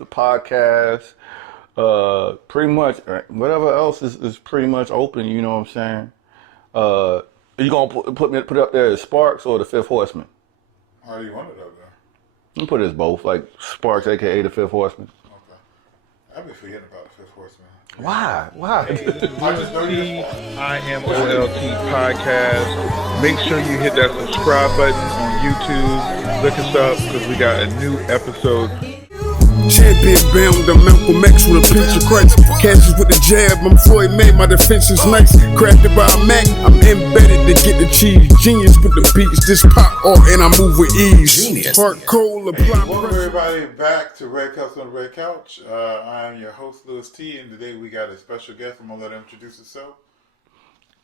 the podcast, pretty much whatever else is pretty much open. You know what I'm saying? You gonna put it up there as Sparks or the Fifth Horseman? How do you want it up there? You can put it as both, like Sparks, aka the Fifth Horseman. Okay. I've been forgetting about the Fifth Horseman. Why? Why? I just know you. IMOLT podcast. Make sure you hit that subscribe button on YouTube. Look us up because we got a new episode. Champion bound, I'm Malcolm X with a pinch of Christ. Catches with the jab, I'm Floyd May, my defense is nice. Crafted by a Mac, I'm embedded to get the cheese. Genius with the beats, this pop art and I move with ease. Heart cold, apply Welcome everybody back to Red Cups on the Red Couch. I am your host, Lewis T, and today we got a special guest. I'm going to let him introduce himself.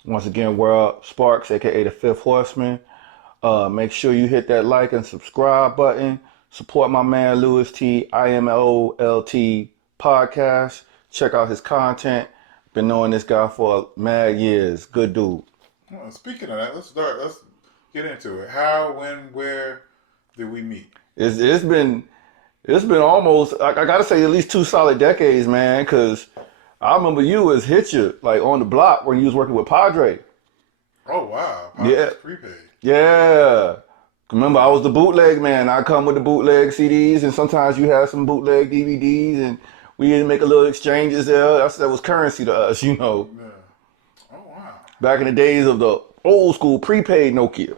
Once again, we're Sparks, aka the Fifth Horseman. Make sure you hit that like and subscribe button. Support my man Lewis T, IMOLT podcast. Check out his content. Been knowing this guy for mad years. Good dude. Well, speaking of that, let's get into it. How, when, where did we meet? It's been almost, I gotta say, at least 2 solid decades, man. Cause I remember you as Hitcher, like on the block when you was working with Padre. Oh wow! Yeah. Prepaid. Yeah. Remember, I was the bootleg man. I come with the bootleg CDs, and sometimes you had some bootleg DVDs, and we didn't make a little exchanges there. That was currency to us, you know. Yeah. Oh wow. Back in the days of the old school prepaid Nokia.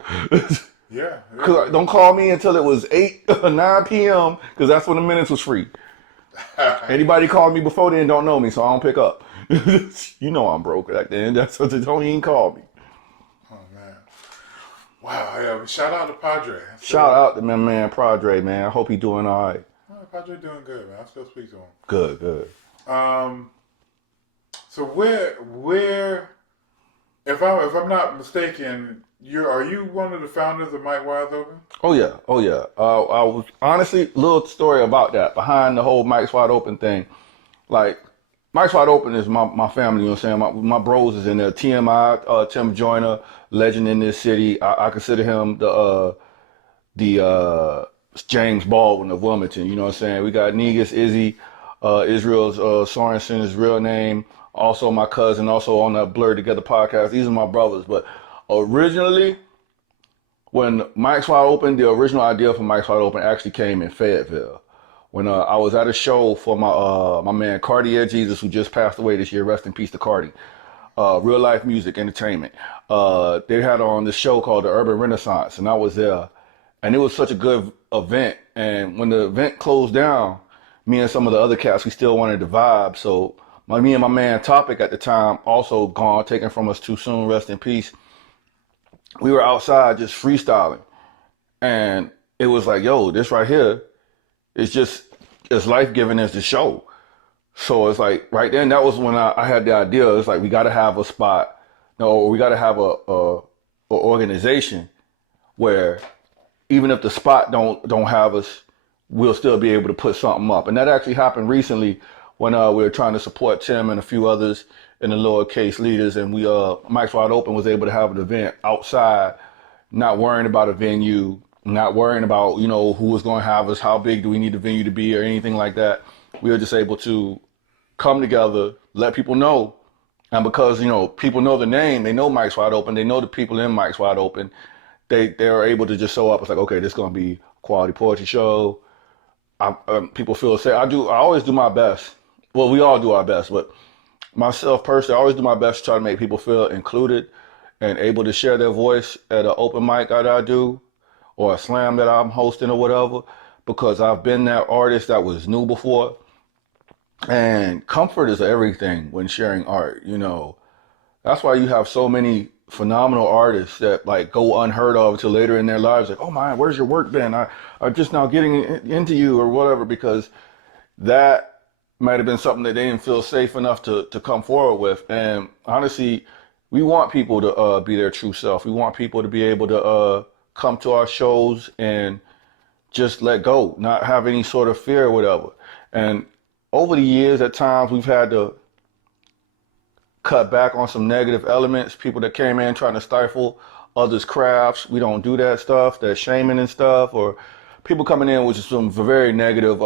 Yeah. Don't call me until it was 8 or 9 p.m. because that's when the minutes was free. Anybody called me before then don't know me, so I don't pick up. You know I'm broke back then. That's what they don't even call me. Oh man. Wow. Yeah. Shout out to Padre. Shout out to my man Padre, man. I hope he's doing all right. Padre doing good, man. I still speak to him. Good. So where, if I'm not mistaken, are you one of the founders of Mike Wide Open? Oh yeah. I was honestly, little story about that behind the whole Mike's Wide Open thing. Like Mike's Wide Open is my family. You know what I'm saying? My bros is in there. TMI, Tim Joyner, legend in this city. I consider him the James Baldwin of Wilmington. You know what I'm saying? We got Negus, Izzy, Israel's Sorensen, his real name. Also my cousin, also on that Blurred Together podcast. These are my brothers. But originally, when Mike's Wide Open, the original idea for Mike's Wide Open actually came in Fayetteville. When I was at a show for my man Cartier Jesus, who just passed away this year. Rest in peace to Cardi. Real life music entertainment. They had on this show called the Urban Renaissance, and I was there. And it was such a good event. And when the event closed down, me and some of the other cats, we still wanted to vibe. So me and my man Topic at the time, also gone, taken from us too soon, rest in peace. We were outside just freestyling. And it was like, yo, this right here is just as life-giving as the show. So it's like, right then, that was when I had the idea. It's like, we got to have a spot, we got to have a organization where even if the spot don't have us, we'll still be able to put something up. And that actually happened recently when we were trying to support Tim and a few others in the lowercase leaders, and we Mike's Wide Open was able to have an event outside, not worrying about a venue, not worrying about who was going to have us, how big do we need the venue to be, or anything like that. We were just able to come together, let people know, and because people know the name, they know Mike's Wide Open, they know the people in Mike's Wide Open. They are able to just show up. It's like, okay, this is going to be a quality poetry show. People feel safe. I always do my best. Well, we all do our best, but myself personally, I always do my best to try to make people feel included and able to share their voice at an open mic that I do or a slam that I'm hosting or whatever, because I've been that artist that was new before. And comfort is everything when sharing art, That's why you have so many phenomenal artists that like go unheard of until later in their lives, like, oh man, where's your work been? I'm just now getting into you or whatever, because that might have been something that they didn't feel safe enough to come forward with. And honestly, we want people to be their true self. We want people to be able to come to our shows and just let go, not have any sort of fear or whatever. And over the years, at times, we've had to cut back on some negative elements, people that came in trying to stifle others' crafts. We don't do that stuff, that shaming and stuff, or people coming in with some very negative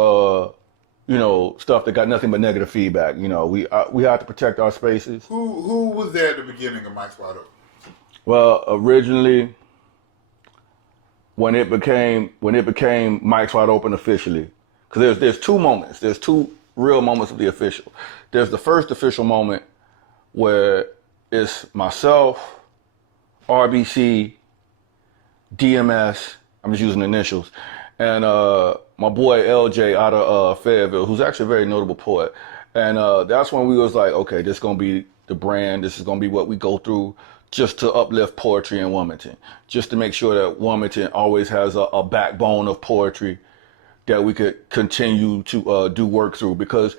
stuff that got nothing but negative feedback. We have to protect our spaces. Who was there at the beginning of Mike's Wide Open? Well, originally, when it became Mike's Wide Open officially, because there's two moments. There's two real moments of the official. There's the first official moment where it's myself, RBC, DMS. I'm just using initials, and my boy LJ out of Fayetteville, who's actually a very notable poet. And that's when we was like, okay, this is gonna be the brand. This is gonna be what we go through just to uplift poetry in Wilmington, just to make sure that Wilmington always has a backbone of poetry that we could continue to do work through. Because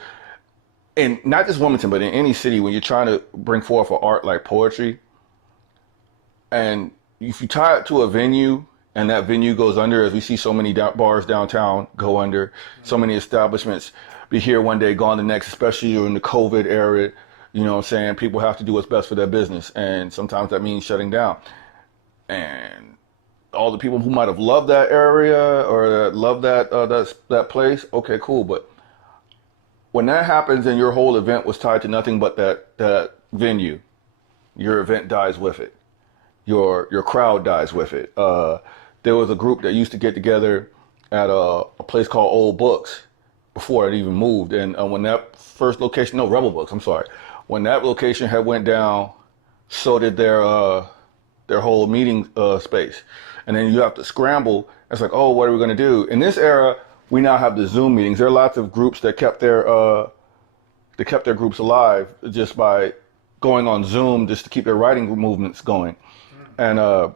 in not just Wilmington, but in any city, when you're trying to bring forth an art like poetry, and if you tie it to a venue and that venue goes under, as we see so many bars downtown go under, so many establishments be here one day, gone the next, especially during the COVID era. You know what I'm saying? People have to do what's best for their business. And sometimes that means shutting down. And all the people who might have loved that area or loved that place, okay, cool. But when that happens and your whole event was tied to nothing but that venue, your event dies with it. Your crowd dies with it. There was a group that used to get together at a place called Old Books before it even moved. And when that first location, no, Rebel Books, I'm sorry. When that location had went down, so did their whole meeting space. And then you have to scramble. It's like, oh, what are we going to do? In this era, we now have the Zoom meetings. There are lots of groups that kept their groups alive just by going on Zoom just to keep their writing movements going. And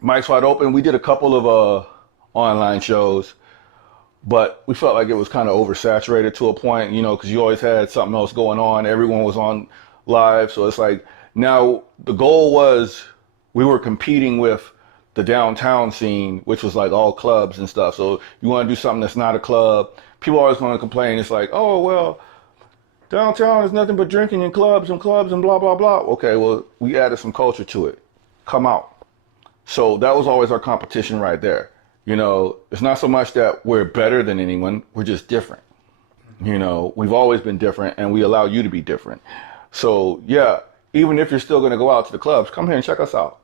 Mike's Wide Open, we did a couple of online shows, but we felt like it was kind of oversaturated to a point, because you always had something else going on. Everyone was on live. So it's like, now the goal was we were competing with the downtown scene, which was like all clubs and stuff. So you want to do something that's not a club. People always want to complain. It's like, oh, well, downtown is nothing but drinking and clubs and blah, blah, blah. Okay, well, we added some culture to it. Come out. So that was always our competition right there. It's not so much that we're better than anyone, we're just different. We've always been different, and we allow you to be different. So yeah, even if you're still going to go out to the clubs, come here and check us out.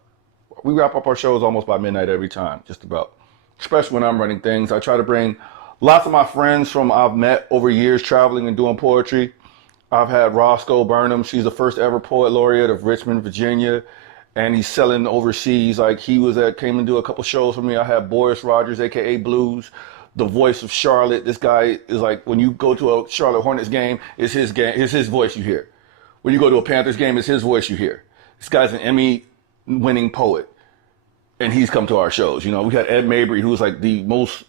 We wrap up our shows almost by midnight every time, just about. Especially when I'm running things. I try to bring lots of my friends I've met over years traveling and doing poetry. I've had Roscoe Burnham. She's the first ever poet laureate of Richmond, Virginia. And he's selling overseas. Like came and do a couple shows for me. I had Boris Rogers, AKA Blues, the voice of Charlotte. This guy is like, when you go to a Charlotte Hornets game, it's his voice you hear. When you go to a Panthers game, it's his voice you hear. This guy's an Emmy-winning poet, and he's come to our shows. We had Ed Mabry, who was like the most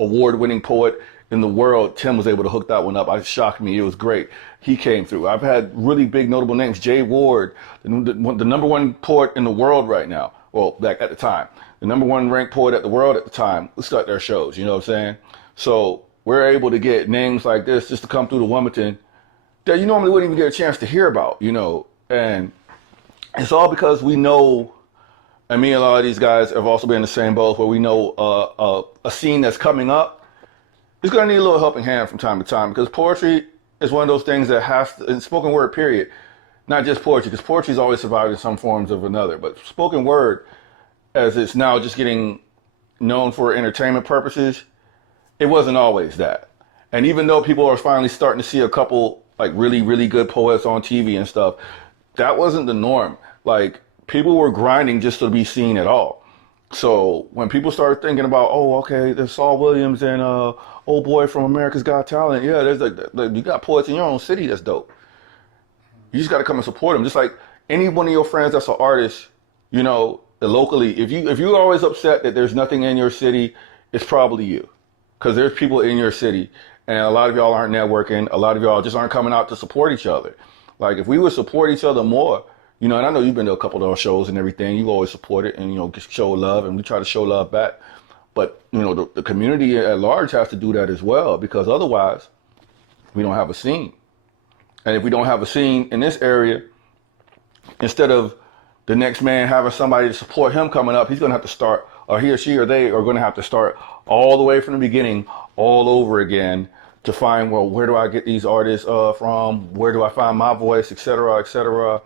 award-winning poet in the world. Tim was able to hook that one up. It shocked me. It was great. He came through. I've had really big notable names. Jay Ward, the number one poet in the world right now. Well, back at the time. The number one ranked poet at the world at the time. Let's start their shows, you know what I'm saying? So we're able to get names like this just to come through to Wilmington that you normally wouldn't even get a chance to hear about, And it's all because we know, and me and a lot of these guys have also been in the same boat, where we know a scene that's coming up is going to need a little helping hand from time to time, because poetry is one of those things that has to, in spoken word period, not just poetry, because poetry's always survived in some forms of another, but spoken word, as it's now just getting known for entertainment purposes, it wasn't always that. And even though people are finally starting to see a couple like really, really good poets on TV and stuff, that wasn't the norm. Like, people were grinding just to be seen at all. So when people started thinking about, oh, okay, there's Saul Williams and old boy from America's Got Talent. Yeah, there's like you got poets in your own city that's dope. You just got to come and support them. Just like any one of your friends that's an artist, locally, if you're always upset that there's nothing in your city, it's probably you, because there's people in your city, and a lot of y'all aren't networking. A lot of y'all just aren't coming out to support each other. Like, if we would support each other more, and I know you've been to a couple of those shows and everything. You've always supported and, show love, and we try to show love back. But, the community at large has to do that as well, because otherwise we don't have a scene. And if we don't have a scene in this area, instead of the next man having somebody to support him coming up, he's going to have to start, or he or she or they are going to have to start all the way from the beginning, all over again, to find, well, where do I get these artists from? Where do I find my voice, et cetera, et cetera.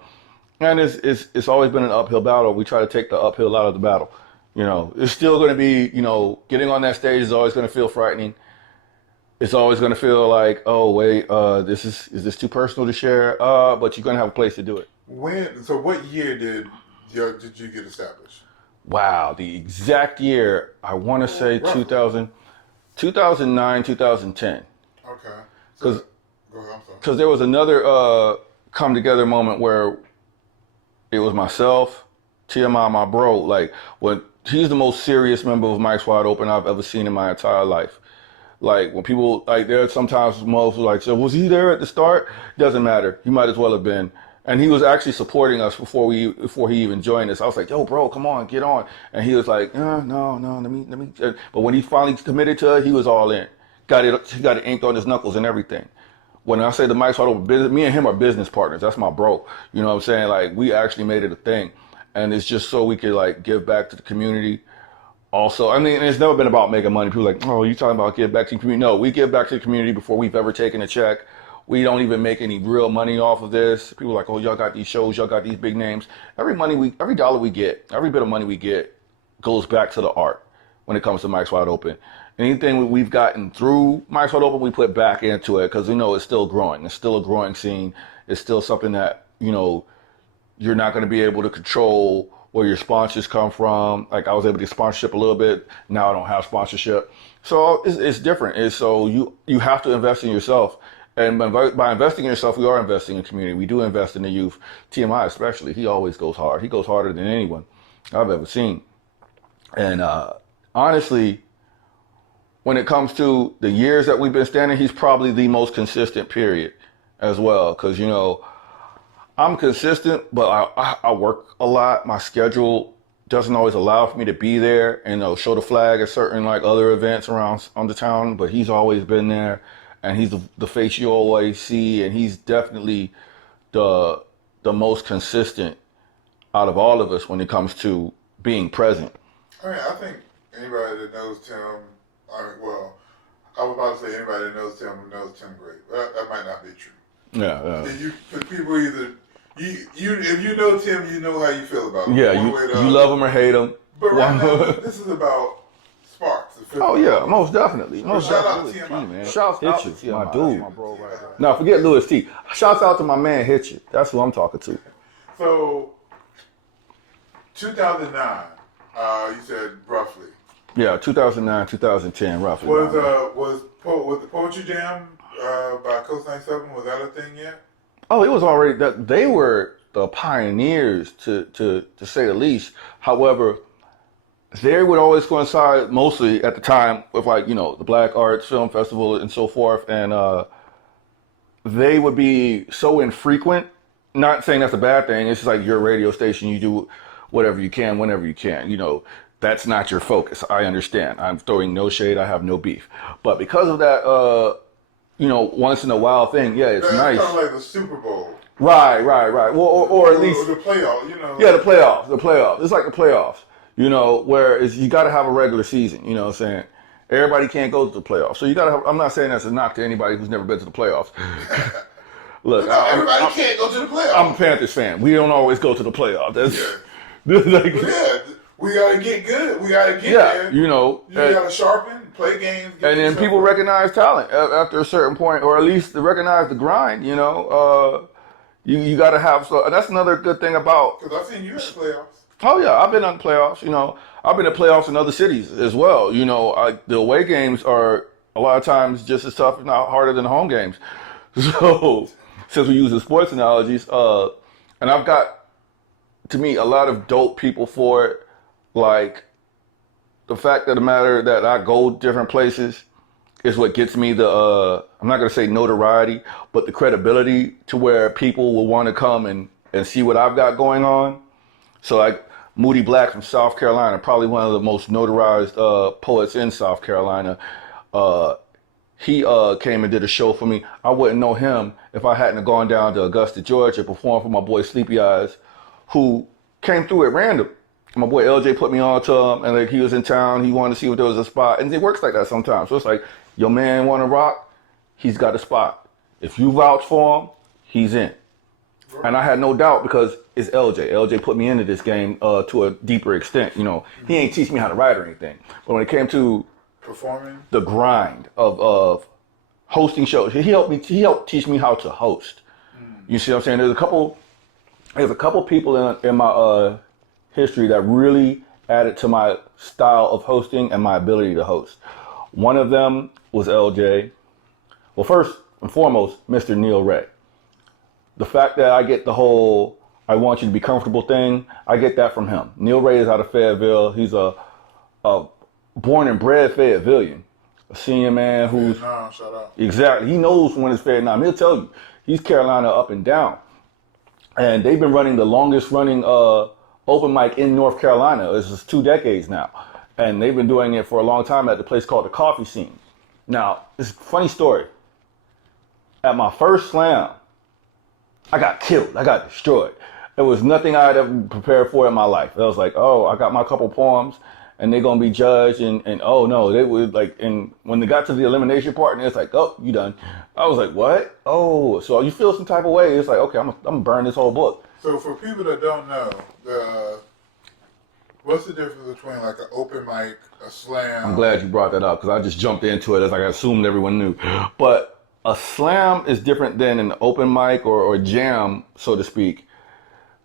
And it's always been an uphill battle. We try to take the uphill out of the battle. You know, it's still going to be, you know, getting on that stage is always going to feel frightening. It's always going to feel like, oh, wait, is this too personal to share? But you're going to have a place to do it. So what year did you get established? Wow, the exact year, I want to say 2009, 2010. Okay. Because Go ahead, I'm sorry. there was another come together moment where it was myself, TMI, my bro. Like, when he's the most serious member of Mike's Wide Open I've ever seen in my entire life. Like, when people, like, there are sometimes most who like, so was he there at the start? Doesn't matter. He might as well have been. And he was actually supporting us before he even joined us. I was like, yo, bro, come on, get on. And he was like, no, let me. But when he finally committed to it, he was all in. He got it inked on his knuckles and everything. When I say the Mike's Wide Open business, me and him are business partners. That's my bro. You know what I'm saying? Like, we actually made it a thing. And it's just so we could, like, give back to the community. Also, I mean, it's never been about making money. People are like, oh, you talking about give back to the community? No, we give back to the community before we've ever taken a check. We don't even make any real money off of this. People are like, oh, y'all got these shows, y'all got these big names. Every dollar we get, every bit of money we get goes back to the art when it comes to Mike's Wide Open. Anything we've gotten through Mike's Wide Open, we put back into it because we know it's still growing. It's still a growing scene. It's still something that, you know, you're not going to be able to control where your sponsors come from. Like, I was able to get sponsorship a little bit. Now I don't have sponsorship. So it's different. So you have to invest in yourself. And by investing in yourself, we are investing in community. We do invest in the youth. TMI especially, he always goes hard. He goes harder than anyone I've ever seen. And honestly, when it comes to the years that we've been standing, he's probably the most consistent, period, as well. Because, you know, I'm consistent, but I work a lot. My schedule doesn't always allow for me to be there and, you know, show the flag at certain, like, other events around on the town. But he's always been there. And he's the face you always see, and he's definitely the most consistent out of all of us when it comes to being present. I mean, I think anybody that knows Tim, I was about to say anybody that knows Tim great. That might not be true. Yeah. People either if you know Tim, you know how you feel about him. Yeah, you love him or hate him. But right now, this is about sparks. Oh yeah, most definitely. Most shout out definitely. to TMI, man. Shouts out to Hitcher, my my dude. my bro right there. Now forget Louis T. Shouts out to my man Hitcher. That's who I'm talking to. So, 2009, you said roughly. Yeah, 2009, 2010, roughly. Was the Poetry Jam by Coast 97, was that a thing yet? Oh, it was already that they were the pioneers to say the least. However, they would always coincide mostly at the time with, like, you know, the Black Arts Film Festival and so forth, and they would be so infrequent. Not saying that's a bad thing. It's just like your radio station, you do whatever you can, whenever you can. You know, that's not your focus. I understand. I'm throwing no shade. I have no beef. But because of that, you know, once in a while thing, yeah, it's nice. Kind of like the Super Bowl. Right. Well, or at least the playoffs, you know. Yeah, the playoffs. It's like the playoffs. You know, whereas you got to have a regular season, you know what I'm saying? Everybody can't go to the playoffs. So you got to have, I'm not saying that's a knock to anybody who's never been to the playoffs. Look, no, everybody can't go to the playoffs. I'm a Panthers fan. We don't always go to the playoffs. We got to get good. We got to get there. You know. You got to sharpen, play games. And then people recognize talent after a certain point, or at least they recognize the grind, you know. You got to have, so and that's another good thing about. Because I've seen you in the playoffs. Oh yeah, I've been on the playoffs. You know, I've been in playoffs in other cities as well. You know, the away games are a lot of times just as tough, if not harder, than the home games. So, since we use the sports analogies, and I've got, to me, a lot of dope people for it. Like, the fact of the matter that I go different places is what gets me the, I'm not gonna say notoriety, but the credibility to where people will want to come and see what I've got going on. So, like, Moody Black from South Carolina, probably one of the most notarized poets in South Carolina. He came and did a show for me. I wouldn't know him if I hadn't gone down to Augusta, Georgia, performed for my boy Sleepy Eyes, who came through at random. My boy LJ put me on to him, and like he was in town. He wanted to see if there was a spot, and it works like that sometimes. So it's like, your man want to rock, he's got a spot. If you vouch for him, he's in. And I had no doubt because it's LJ. LJ put me into this game to a deeper extent. You know, he ain't teach me how to write or anything. But when it came to performing, the grind of hosting shows, he helped teach me how to host. You see what I'm saying? There's a couple people in my history that really added to my style of hosting and my ability to host. One of them was LJ. Well, first and foremost, Mr. Neil Ray. The fact that I get the whole "I want you to be comfortable" thing, I get that from him. Neil Ray is out of Fayetteville. He's a born and bred Fayettevillian, a senior man who's Vietnam, shout out. Exactly. He knows when it's Vietnam. He'll tell you he's Carolina up and down, and they've been running the longest running open mic in North Carolina. This is 2 decades now, and they've been doing it for a long time at the place called the Coffee Scene. Now, it's a funny story. At my first slam, I got killed. I got destroyed. There was nothing I had ever prepared for in my life. I was like, oh, I got my couple poems and they're going to be judged. And oh no, they would like, and when they got to the elimination part and it's like, oh, you done. I was like, what? Oh, so you feel some type of way. It's like, okay, I'm going to burn this whole book. So for people that don't know, what's the difference between like an open mic, a slam? I'm glad you brought that up because I just jumped into it as I assumed everyone knew. But a slam is different than an open mic or jam, so to speak.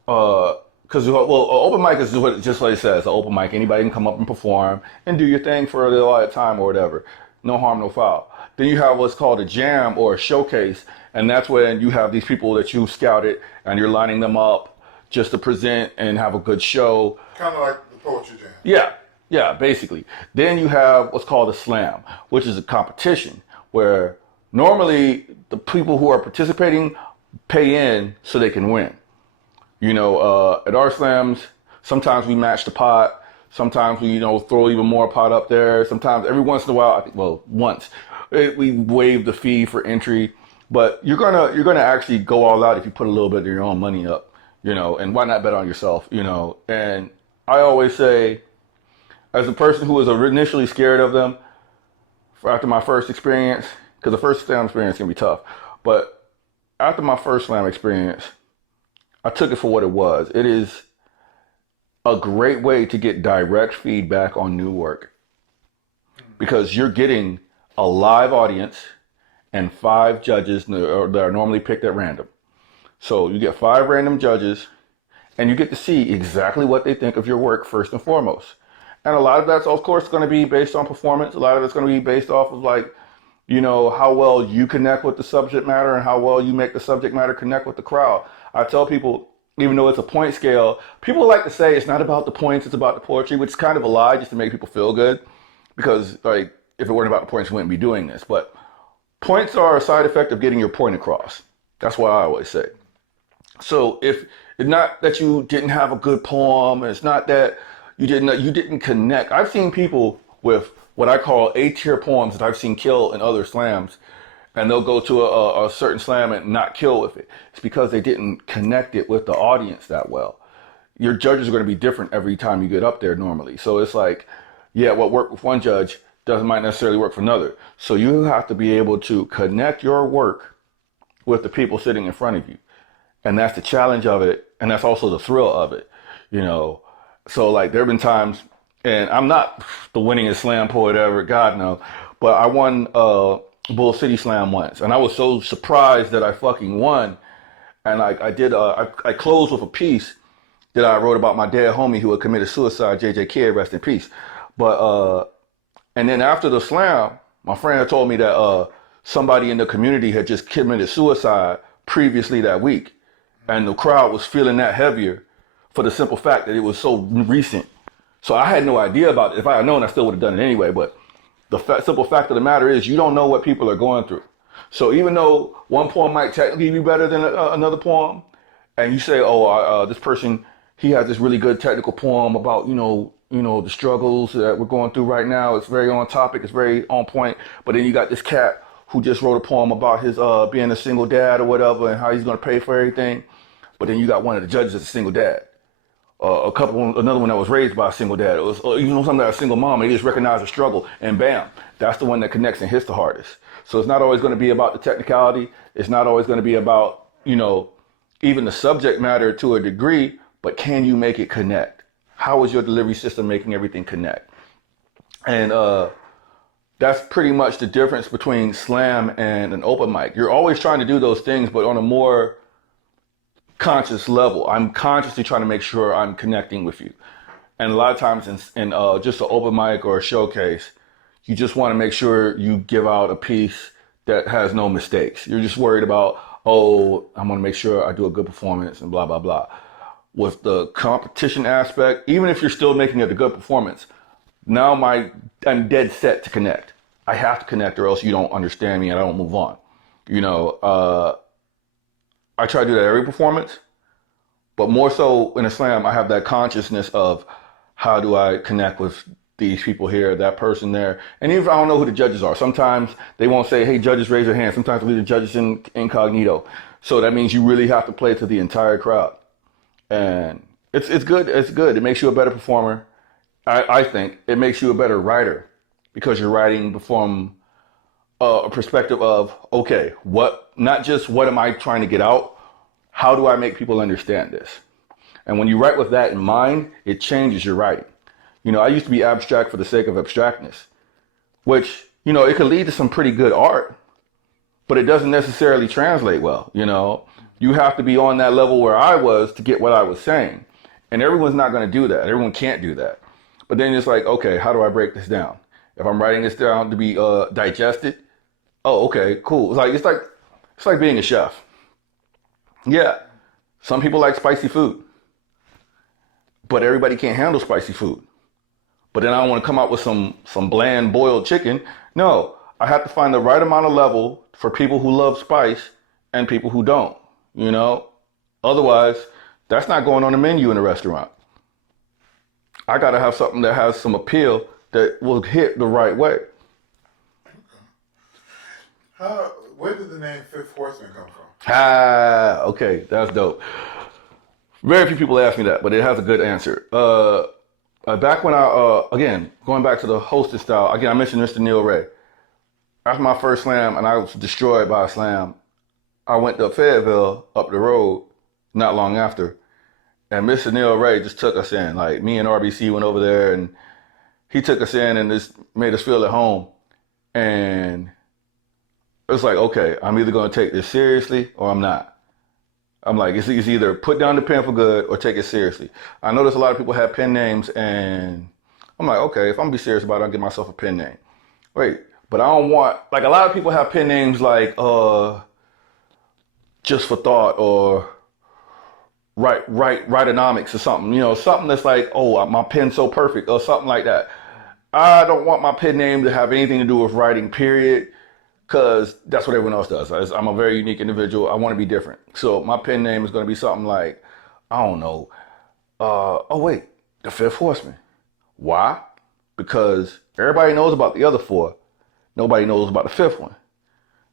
Because, well, open mic is just like it says, an open mic. Anybody can come up and perform and do your thing for a little time or whatever. No harm, no foul. Then you have what's called a jam or a showcase, and that's when you have these people that you've scouted and you're lining them up just to present and have a good show. Kind of like the poetry jam. Yeah, basically. Then you have what's called a slam, which is a competition where normally the people who are participating pay in so they can win. You know, at our slams, sometimes we match the pot. Sometimes we, throw even more pot up there. Sometimes every once in a while, once we waive the fee for entry. But you're gonna actually go all out if you put a little bit of your own money up, and why not bet on yourself, And I always say, as a person who was initially scared of them, after my first experience, because the first slam experience can be tough, but after my first slam experience, I took it for what it was. It is a great way to get direct feedback on new work because you're getting a live audience and 5 judges that are normally picked at random. So you get 5 random judges and you get to see exactly what they think of your work first and foremost. And a lot of that's, of course, going to be based on performance. A lot of it's going to be based off of how well you connect with the subject matter and how well you make the subject matter connect with the crowd. I tell people, even though it's a point scale, people like to say it's not about the points, it's about the poetry, which is kind of a lie just to make people feel good. Because, if it weren't about the points, we wouldn't be doing this. But points are a side effect of getting your point across. That's what I always say. So if it's not that you didn't have a good poem, it's not that you didn't connect. I've seen people with what I call A-tier poems that I've seen kill in other slams, and they'll go to a certain slam and not kill with it. It's because they didn't connect it with the audience that well. Your judges are going to be different every time you get up there normally. So it's like, what worked with one judge might necessarily work for another. So you have to be able to connect your work with the people sitting in front of you. And that's the challenge of it. And that's also the thrill of it, So there have been times, and I'm not the winningest slam poet ever, God no, but I won Bull City Slam once, and I was so surprised that I fucking won. And I closed with a piece that I wrote about my dead homie who had committed suicide, JJ Kidd, rest in peace. But and then after the slam, my friend had told me that somebody in the community had just committed suicide previously that week, and the crowd was feeling that heavier for the simple fact that it was so recent. So I had no idea about it. If I had known, I still would have done it anyway. But the simple fact of the matter is you don't know what people are going through. So even though one poem might technically be better than another poem, and you say, this person, he has this really good technical poem about, the struggles that we're going through right now. It's very on topic. It's very on point. But then you got this cat who just wrote a poem about his being a single dad or whatever and how he's going to pay for everything. But then you got one of the judges that's a single dad. Another one that was raised by a single dad. It was something that a single mom, and he just recognized the struggle, and bam, that's the one that connects and hits the hardest. So it's not always going to be about the technicality. It's not always going to be about, even the subject matter to a degree, but can you make it connect? How is your delivery system making everything connect? And that's pretty much the difference between slam and an open mic. You're always trying to do those things, but on a more conscious level. I'm consciously trying to make sure I'm connecting with you. And a lot of times in just an open mic or a showcase, you just want to make sure you give out a piece that has no mistakes. You're just worried about, I want to make sure I do a good performance and blah, blah, blah. With the competition aspect, even if you're still making it a good performance, now I'm dead set to connect. I have to connect or else you don't understand me and I don't move on. I try to do that every performance, but more so in a slam, I have that consciousness of how do I connect with these people here, that person there. And even if I don't know who the judges are, sometimes they won't say, hey, judges, raise your hand. Sometimes they leave the judges in incognito. So that means you really have to play to the entire crowd. And it's good. It's good. It makes you a better performer. I think it makes you a better writer because you're writing from a perspective of, okay, not just what am I trying to get out? How do I make people understand this? And when you write with that in mind, it changes your writing. I used to be abstract for the sake of abstractness, which, it could lead to some pretty good art, but it doesn't necessarily translate well. You have to be on that level where I was to get what I was saying. And everyone's not going to do that. Everyone can't do that. But then it's like, okay, how do I break this down? If I'm writing this down to be digested, oh, okay, cool. It's like being a chef. Yeah, some people like spicy food, but everybody can't handle spicy food. But then I don't want to come out with some bland boiled chicken. No, I have to find the right amount of level for people who love spice and people who don't, Otherwise, that's not going on the menu in a restaurant. I got to have something that has some appeal that will hit the right way. Where did the name Fifth Horseman come from? Okay, that's dope. Very few people ask me that, but it has a good answer. Back when again, going back to the hostess style, again, I mentioned Mr. Neil Ray. After my first slam, and I was destroyed by a slam, I went to Fayetteville up the road not long after, and Mr. Neil Ray just took us in. Like, me and RBC went over there, and he took us in and just made us feel at home. And it was like, okay, I'm either going to take this seriously or I'm not. I'm like, it's either put down the pen for good or take it seriously. I noticed a lot of people have pen names, and I'm like, okay, if I'm going to be serious about it, I'll get myself a pen name. Wait, but I don't want, like, a lot of people have pen names like Just for Thought or Writeonomics or something, something that's like, oh, my pen's so perfect or something like that. I don't want my pen name to have anything to do with writing, period. Because that's what everyone else does. I'm a very unique individual. I want to be different. So my pen name is going to be something like, I don't know. The Fifth Horseman. Why? Because everybody knows about the other four. Nobody knows about the fifth one.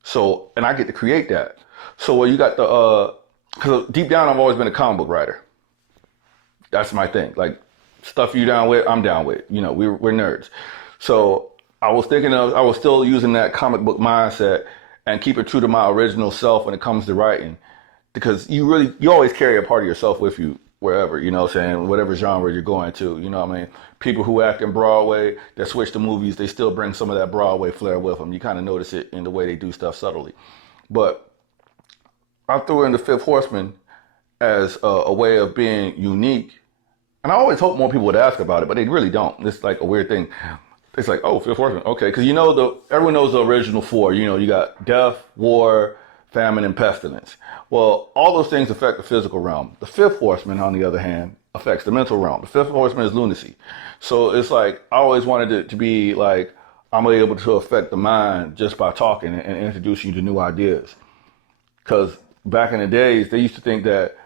So, and I get to create that. So you got because deep down, I've always been a comic book writer. That's my thing. Like, stuff you down with, I'm down with. We're nerds. So I was still using that comic book mindset and keep it true to my original self when it comes to writing. Because you always carry a part of yourself with you wherever, whatever genre you're going to, People who act in Broadway, that switch to movies, they still bring some of that Broadway flair with them. You kind of notice it in the way they do stuff subtly. But I threw in the Fifth Horseman as a way of being unique. And I always hope more people would ask about it, but they really don't. It's like a weird thing. It's like, oh, Fifth Horseman, okay, because everyone knows the original four. You got death, war, famine, and pestilence. Well, all those things affect the physical realm. The Fifth Horseman, on the other hand, affects the mental realm. The Fifth Horseman is lunacy. So it's like, I always wanted it to be like, I'm able to affect the mind just by talking and introducing you to new ideas. Because back in the days, they used to think that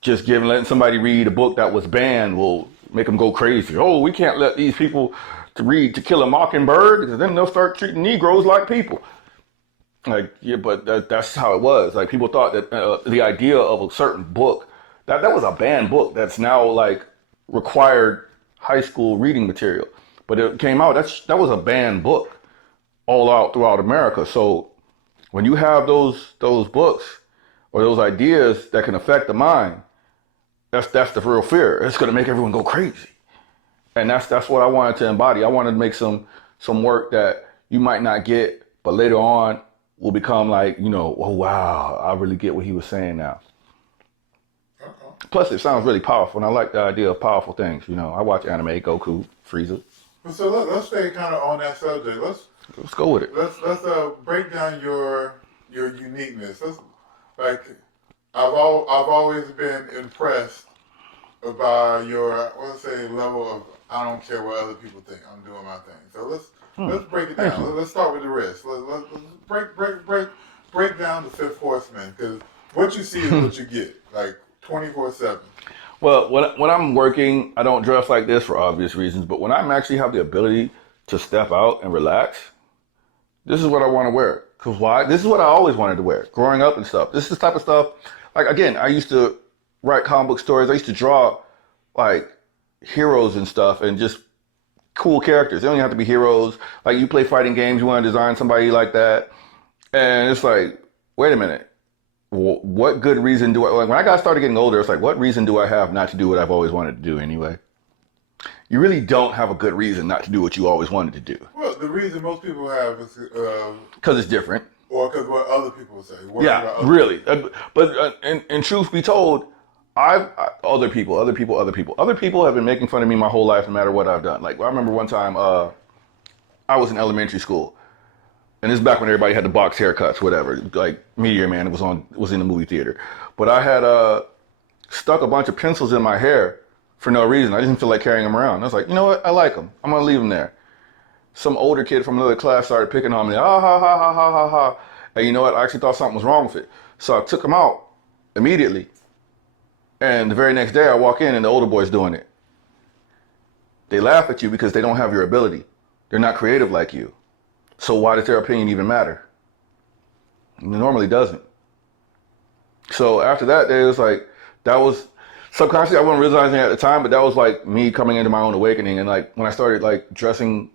just letting somebody read a book that was banned will make them go crazy. Oh, we can't let these people to read To Kill a Mockingbird, because then they'll start treating Negroes like people. Like, yeah, but that's how it was. Like, people thought that the idea of a certain book, that was a banned book that's now like required high school reading material. But it came out, that was a banned book. all out throughout America. So when you have those books or those ideas that can affect the mind, that's the real fear. It's going to make everyone go crazy. And that's what I wanted to embody. I wanted to make some work that you might not get, but later on will become like, oh wow, I really get what he was saying now. Plus, it sounds really powerful, and I like the idea of powerful things. I watch anime, Goku, Frieza. So let's stay kind of on that subject. Let's go with it. Let's break down your uniqueness. I've always been impressed by your level of I don't care what other people think. I'm doing my thing. So let's break it down. Let's start with the rest. Let's break down the fifth horseman, because what you see is what you get, like 24/7. Well, when I'm working, I don't dress like this for obvious reasons. But when I actually have the ability to step out and relax, this is what I want to wear. Because why? This is what I always wanted to wear, growing up and stuff. This is the type of stuff. Like, again, I used to write comic book stories. I used to draw like heroes and stuff, and just cool characters. They don't even have to be heroes. Like, you play fighting games, you want to design somebody like that, and it's like, wait a minute. What good reason do I, like, when I started getting older, it's like, what reason do I have not to do what I've always wanted to do anyway? You really don't have a good reason not to do what you always wanted to do. Well, the reason most people have is because it's different. Or because what other people say. Yeah, really. But in truth be told, other people have been making fun of me my whole life, no matter what I've done. Like, I remember one time I was in elementary school. And this is back when everybody had the box haircuts, whatever. Like Meteor Man was in the movie theater. But I had stuck a bunch of pencils in my hair for no reason. I didn't feel like carrying them around. I was like, you know what? I like them. I'm going to leave them there. Some older kid from another class started picking on me. Ha, ha, ha, ha, ha, ha, ha. And you know what? I actually thought something was wrong with it. So I took them out immediately. And the very next day I walk in and the older boy's doing it. They laugh at you because they don't have your ability. They're not creative like you. So why does their opinion even matter? It normally doesn't. So after that, it was like, that was subconsciously, I wasn't realizing it at the time, but that was like me coming into my own awakening. And like when I started like dressing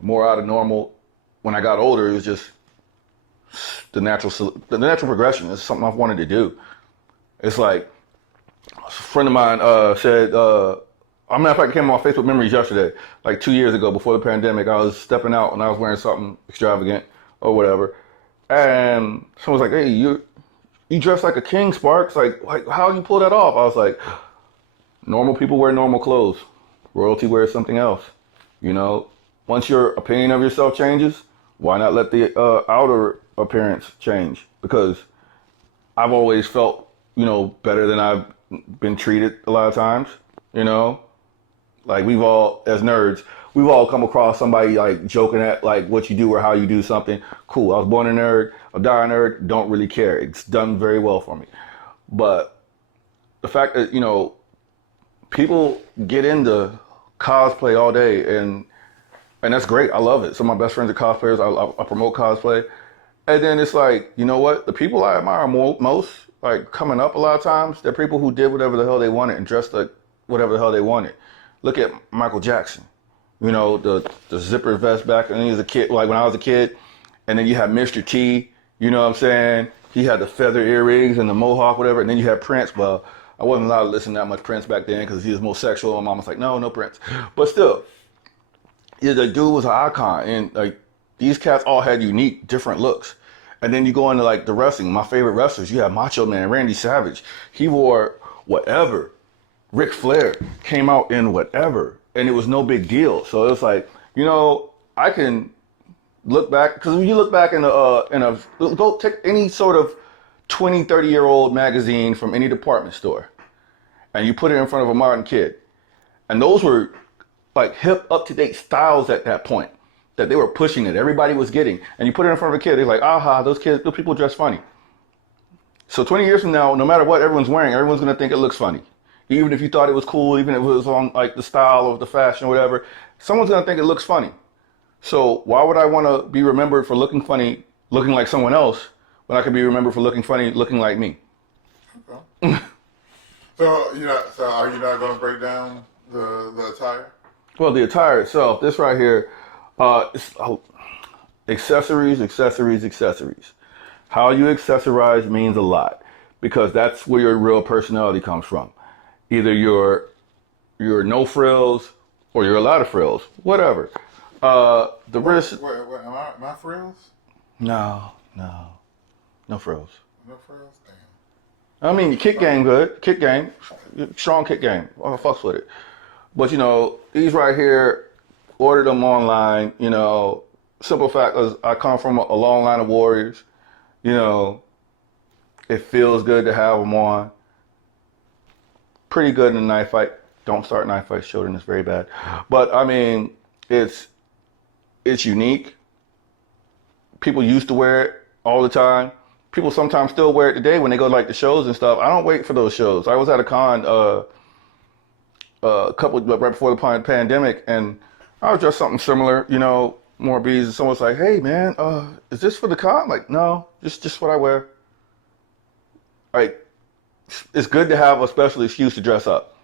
more out of normal, when I got older, it was just the natural progression. It's something I've wanted to do. It's like a friend of mine said, a matter of fact, it came on my Facebook memories yesterday, like 2 years ago before the pandemic. I was stepping out and I was wearing something extravagant or whatever. And someone was like, hey, you dress like a king, Sparks. Like how do you pull that off? I was like, normal people wear normal clothes. Royalty wears something else. Once your opinion of yourself changes, why not let the outer appearance change? Because I've always felt, better than I've been treated a lot of times, Like we've all, as nerds, we've all come across somebody like joking at like what you do or how you do something. Cool, I was born a nerd, I'll die a nerd, don't really care. It's done very well for me. But the fact that, people get into cosplay all day and that's great. I love it. Some of my best friends are cosplayers. I promote cosplay. And then it's like, you know what? The people I admire most, like coming up a lot of times, they're people who did whatever the hell they wanted and dressed like whatever the hell they wanted. Look at Michael Jackson, the zipper vest back when he was a kid, like when I was a kid. And then you had Mr. T, you know what I'm saying? He had the feather earrings and the mohawk, whatever. And then you had Prince. Well, I wasn't allowed to listen to that much Prince back then because he was more sexual. And Mom was like, no Prince. But still, yeah, the dude was an icon. And like these cats all had unique, different looks. And then you go into like the wrestling. My favorite wrestlers, you have Macho Man, Randy Savage. He wore whatever. Ric Flair came out in whatever, and it was no big deal. So it's like, I can look back, because when you look back go take any sort of 20, 30-year-old magazine from any department store, and you put it in front of a modern kid, and those were like hip, up-to-date styles at that point that they were pushing that everybody was getting, and you put it in front of a kid, they're like, aha, those people dress funny. So 20 years from now, no matter what everyone's wearing, everyone's going to think it looks funny. Even if you thought it was cool, even if it was on like the style of the fashion or whatever, someone's going to think it looks funny. So why would I want to be remembered for looking funny, looking like someone else, when I could be remembered for looking funny, looking like me? Okay. So are you not going to break down the attire? Well, the attire itself, this right here, accessories, accessories, accessories. How you accessorize means a lot because that's where your real personality comes from. Either you're no frills or you're a lot of frills, whatever. The risk. Wait, am I frills? No frills. No frills? Damn. I mean, your kick game good, kick game, strong kick game. I fucks with it. But you know, these right here, ordered them online. You know, simple fact is I come from a long line of warriors. You know, it feels good to have them on. Pretty good in a knife fight. Don't start knife fights, children. It's very bad. But I mean, it's unique. People used to wear it all the time. People sometimes still wear it today when they go like the shows and stuff. I don't wait for those shows. I was at a con a couple right before the pandemic, and I was dressed something similar, you know, more bees. And someone's like, "Hey man, is this for the con?" I'm like, no, just what I wear. Like, it's good to have a special excuse to dress up.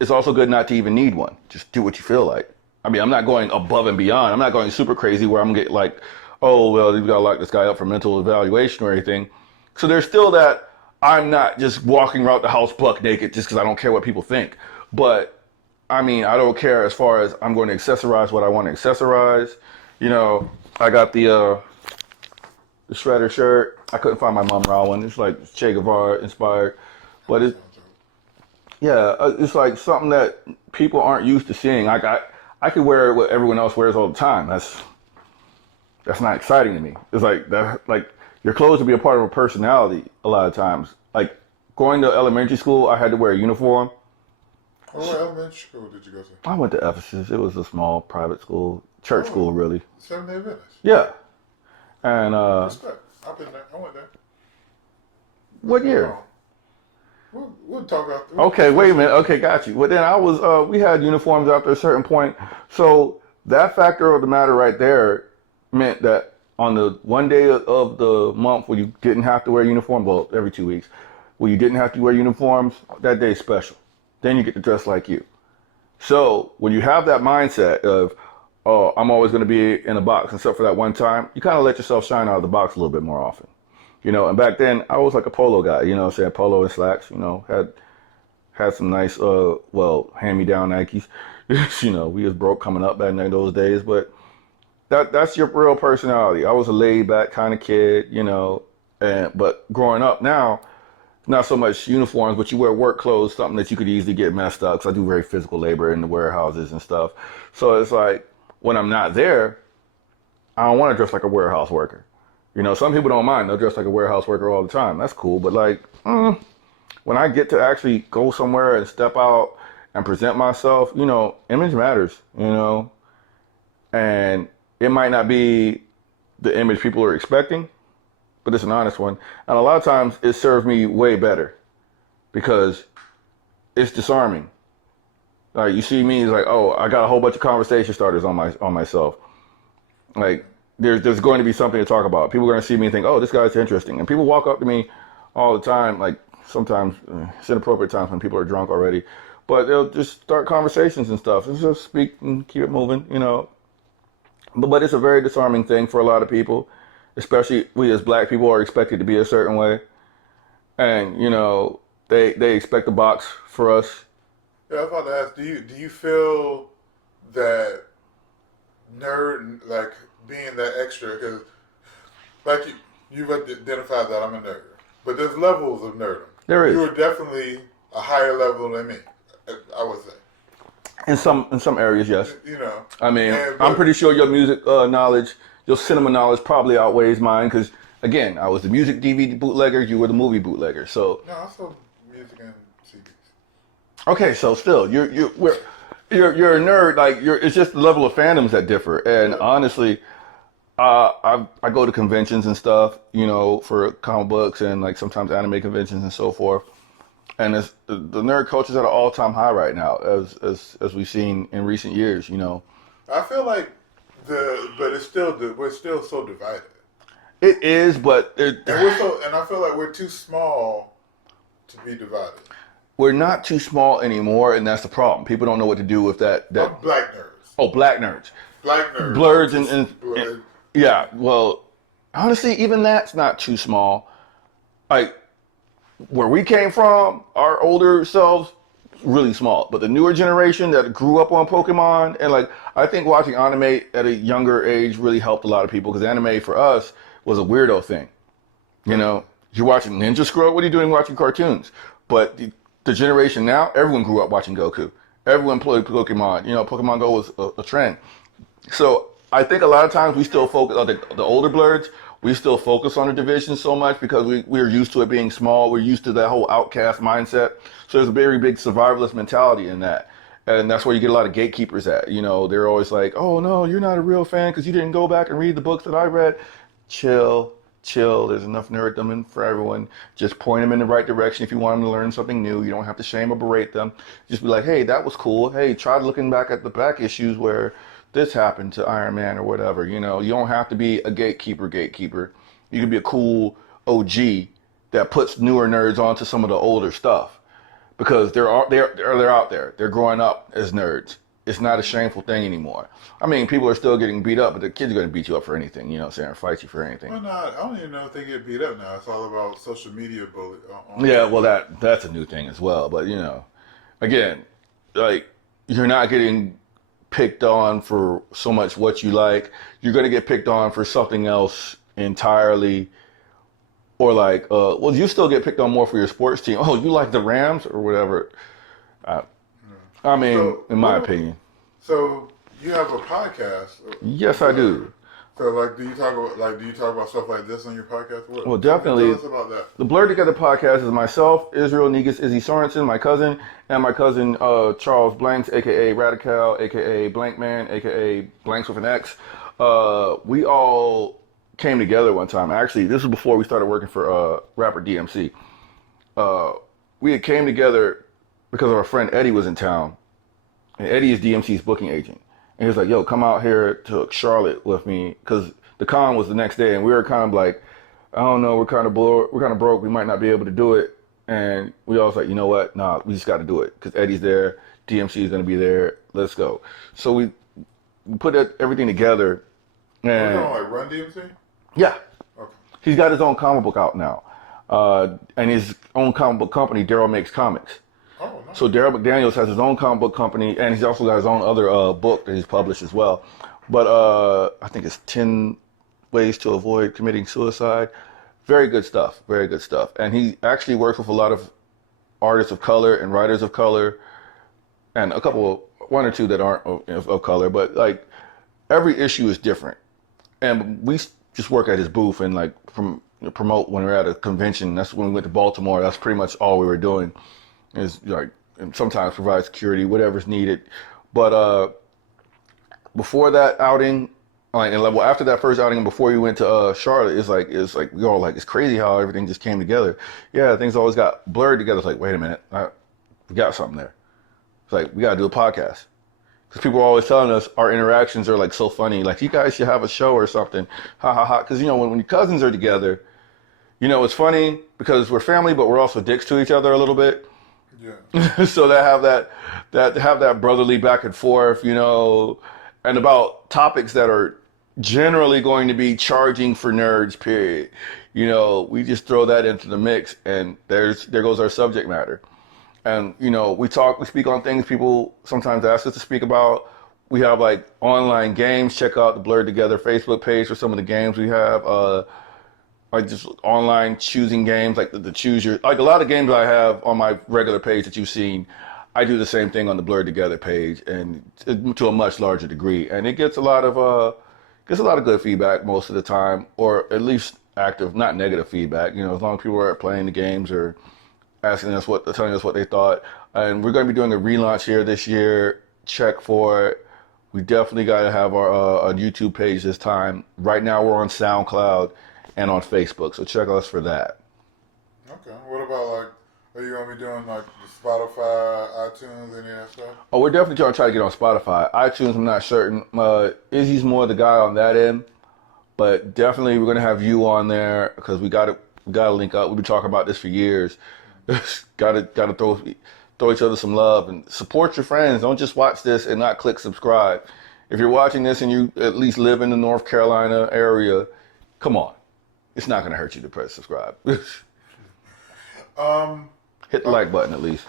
It's also good not to even need one. Just do what you feel like. I mean, I'm not going above and beyond. I'm not going super crazy where I'm getting like, oh, well, you gotta lock this guy up for mental evaluation or anything. So there's still that I'm not just walking around the house buck naked just because I don't care what people think. But I mean, I don't care as far as I'm going to accessorize what I want to accessorize. You know, I got the shredder shirt. I couldn't find my Mum Ra one. It's like Che Guevara inspired, but it's like something that people aren't used to seeing. I could wear what everyone else wears all the time. That's not exciting to me. It's like that. Like your clothes would be a part of a personality a lot of times. Like going to elementary school, I had to wear a uniform. What elementary school did you go to? I went to Ephesus. It was a small private school, church school, really. Seventh-day Adventist. Yeah. And Respect. I've been there. I went there. what year? We'll talk about. Okay, wait a minute. Okay, got you. But then I was, we had uniforms after a certain point. So that factor of the matter right there meant that on the one day of the month where you didn't have to wear a uniform, well, every 2 weeks, where you didn't have to wear uniforms, that day is special. Then you get to dress like you. So when you have that mindset of, oh, I'm always going to be in a box except for that one time, you kind of let yourself shine out of the box a little bit more often. You know, and back then I was like a polo guy, you know what I'm saying? Polo and slacks, you know, had some nice, hand-me-down Nikes. You know, we was broke coming up back in those days, but that's your real personality. I was a laid-back kind of kid, you know, but growing up now, not so much uniforms, but you wear work clothes, something that you could easily get messed up, because I do very physical labor in the warehouses and stuff. So it's like, when I'm not there, I don't want to dress like a warehouse worker. You know, some people don't mind. They'll dress like a warehouse worker all the time. That's cool. But like, when I get to actually go somewhere and step out and present myself, you know, image matters, you know, and it might not be the image people are expecting, but it's an honest one. And a lot of times it serves me way better because it's disarming. Like you see me, it's like, oh, I got a whole bunch of conversation starters on myself. Like, there's going to be something to talk about. People are going to see me and think, oh, this guy's interesting. And people walk up to me all the time, like sometimes it's inappropriate times when people are drunk already, but they'll just start conversations and stuff and just speak and keep it moving, you know. But it's a very disarming thing for a lot of people, especially we as black people are expected to be a certain way. And, you know, they expect a box for us. Yeah, I was about to ask, do you feel that nerd, like being that extra, because like you've identified that I'm a nerd, but there's levels of nerdom. There is. You are definitely a higher level than me, I would say. In some areas, yes. You know. I mean, I'm pretty sure your music knowledge, your cinema knowledge probably outweighs mine, because again, I was the music DVD bootlegger, you were the movie bootlegger. So no, I saw music and CDs. Okay, so still, you're a nerd. Like it's just the level of fandoms that differ. And honestly, I go to conventions and stuff, you know, for comic books and like sometimes anime conventions and so forth. And it's, the nerd culture is at an all-time high right now, as we've seen in recent years. You know, I feel like we're still so divided. It is, but and I feel like we're too small to be divided. We're not too small anymore, and that's the problem. People don't know what to do with that. Black nerds. Oh, black nerds. Like nerds. blurs Just and blurred. yeah. Well, honestly, even that's not too small. Like where we came from, our older selves, really small. But the newer generation that grew up on Pokemon, and like I think watching anime at a younger age really helped a lot of people because anime for us was a weirdo thing. You know, you're watching Ninja Scroll. What are you doing watching cartoons? But the generation now, everyone grew up watching Goku. Everyone played Pokemon. You know, Pokemon Go was a trend. So I think a lot of times we still focus on the older blurs. We still focus on the division so much because we're used to it being small. We're used to that whole outcast mindset. So there's a very big survivalist mentality in that. And that's where you get a lot of gatekeepers at. You know, they're always like, oh, no, you're not a real fan because you didn't go back and read the books that I read. Chill. There's enough nerddom in for everyone. Just point them in the right direction if you want them to learn something new. You don't have to shame or berate them. Just be like, hey, that was cool. Hey, try looking back at the back issues where this happened to Iron Man or whatever. You know, you don't have to be a gatekeeper. You can be a cool OG that puts newer nerds onto some of the older stuff because they're out there. They're growing up as nerds. It's not a shameful thing anymore. I mean, people are still getting beat up, but the kids are going to beat you up for anything, you know what I'm saying, or fight you for anything. Well, no, I don't even know if they get beat up now. It's all about social media bully. Yeah, well, that's a new thing as well. But, you know, again, like, you're not getting picked on for so much what you like. You're going to get picked on for something else entirely. Or like, well, you still get picked on more for your sports team. Oh, you like the Rams or whatever. I mean, So, in my opinion. So you have a podcast. Yes, I do. So like, do you talk about stuff like this on your podcast? Well, definitely. Tell us about that. The Blurred Together podcast is myself, Israel Negus Izzy Sorensen, my cousin, and my cousin Charles Blanks, aka Radical, aka Blankman, aka Blanks with an X. We all came together one time. Actually, this was before we started working for rapper DMC. We had came together because our friend Eddie was in town, and Eddie is DMC's booking agent. And he was like, yo, come out here to Charlotte with me, because the con was the next day, and we were kind of like, I don't know, we're kind of broke, we might not be able to do it. And we all was like, you know what, nah, we just got to do it, because Eddie's there, DMC is going to be there, let's go. So we put everything together. And You know, like Run DMC? yeah, Okay. he's got his own comic book out now, and his own comic book company, Daryl Makes Comics. Oh, nice. So Daryl McDaniels has his own comic book company, and he's also got his own other book that he's published as well. But I think it's 10 Ways to Avoid Committing Suicide. Very good stuff. Very good stuff. And he actually works with a lot of artists of color and writers of color, and one or two that aren't of color. But like every issue is different. And we just work at his booth and like promote when we're at a convention. That's when we went to Baltimore. That's pretty much all we were doing. Is like, and sometimes provide security, whatever's needed. But before that outing, like, and well, after that first outing and before we went to Charlotte, it's like we all like, it's crazy how everything just came together. Yeah, things always got blurred together. It's like, wait a minute, we got something there. It's like, we got to do a podcast. Because people are always telling us our interactions are like so funny. Like, you guys should have a show or something. Ha ha ha. Because, you know, when your cousins are together, you know, it's funny because we're family, but we're also dicks to each other a little bit. Yeah. So they have that brotherly back and forth, you know, and about topics that are generally going to be charging for nerds, period. You know, we just throw that into the mix, and there goes our subject matter. And, you know, we speak on things people sometimes ask us to speak about. We have like online games. Check out the Blurred Together Facebook page for some of the games we have. Like just online choosing games, like the choose your, like a lot of games I have on my regular page that you've seen, I do the same thing on the Blurred Together page, and to a much larger degree, and it gets a lot of good feedback most of the time, or at least active, not negative feedback. You know, as long as people are playing the games or telling us what they thought. And we're going to be doing a relaunch here this year. Check for it. We definitely got to have our YouTube page this time. Right now we're on SoundCloud and on Facebook, so check us for that. Okay. What about like, are you gonna be doing like the Spotify, iTunes, any of that stuff? Oh, we're definitely trying to get on Spotify. iTunes, I'm not certain. Izzy's more the guy on that end, but definitely we're gonna have you on there because we got to link up. We've been talking about this for years. got to throw each other some love and support your friends. Don't just watch this and not click subscribe. if you're watching this and you at least live in the North Carolina area, come on. It's not going to hurt you to press subscribe. Hit the like button at least.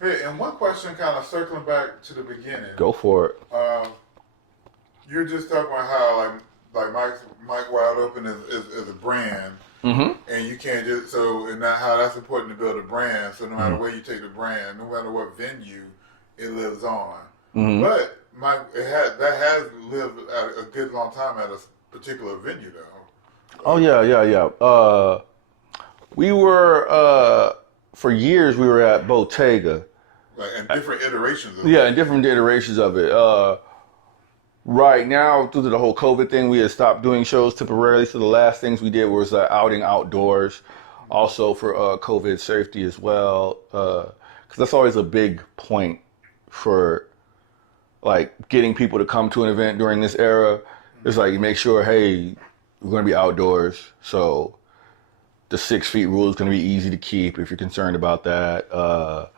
Hey, and one question kind of circling back to the beginning. Go for it. You're just talking about how like Mike Wide Open is a brand, and you can't just and that how that's important to build a brand. So no matter where you take the brand, no matter what venue, it lives on. But that has lived a good long time at a particular venue though. Oh yeah. We were for years we were at Bottega. Like in different iterations of in different iterations of it. Right now, due to the whole COVID thing, we had stopped doing shows temporarily. So the last things we did was outing outdoors, also for COVID safety as well. Because that's always a big point for like getting people to come to an event during this era. It's like you make sure, hey, we're going to be outdoors. So the 6 feet rule is going to be easy to keep if you're concerned about that.